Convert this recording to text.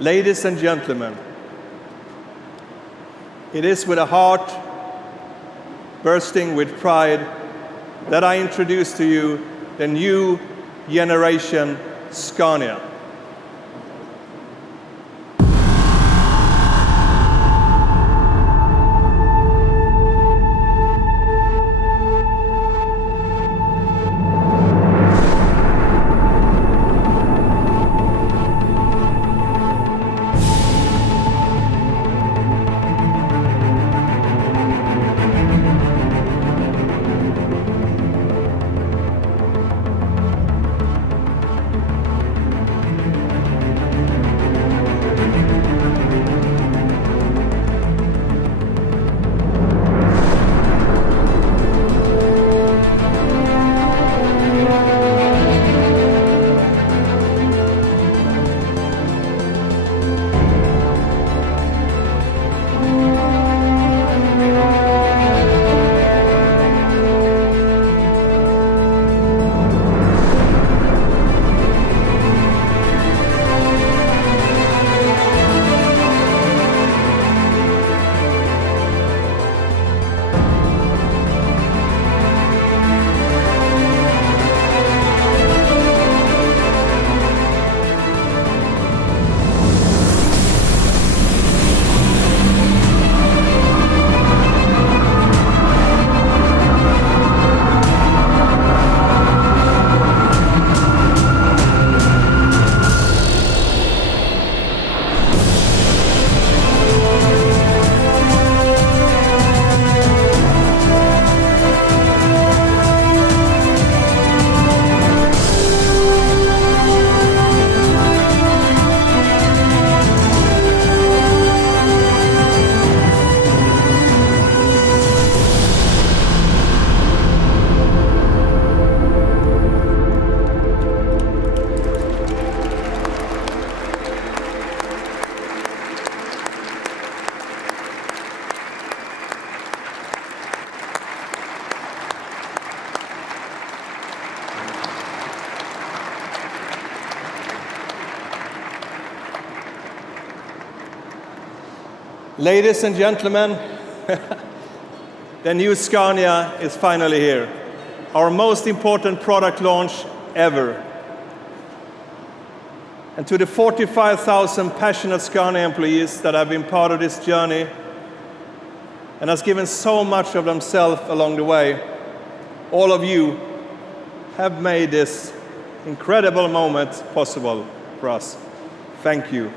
Ladies and gentlemen, it is with a heart bursting with pride that I introduce to you the new generation Scania. Ladies and gentlemen, the new Scania is finally here. Our most important product launch ever. And to the 45,000 passionate Scania employees that have been part of this journey and has given so much of themselves along the way, all of you have made this incredible moment possible for us. Thank you.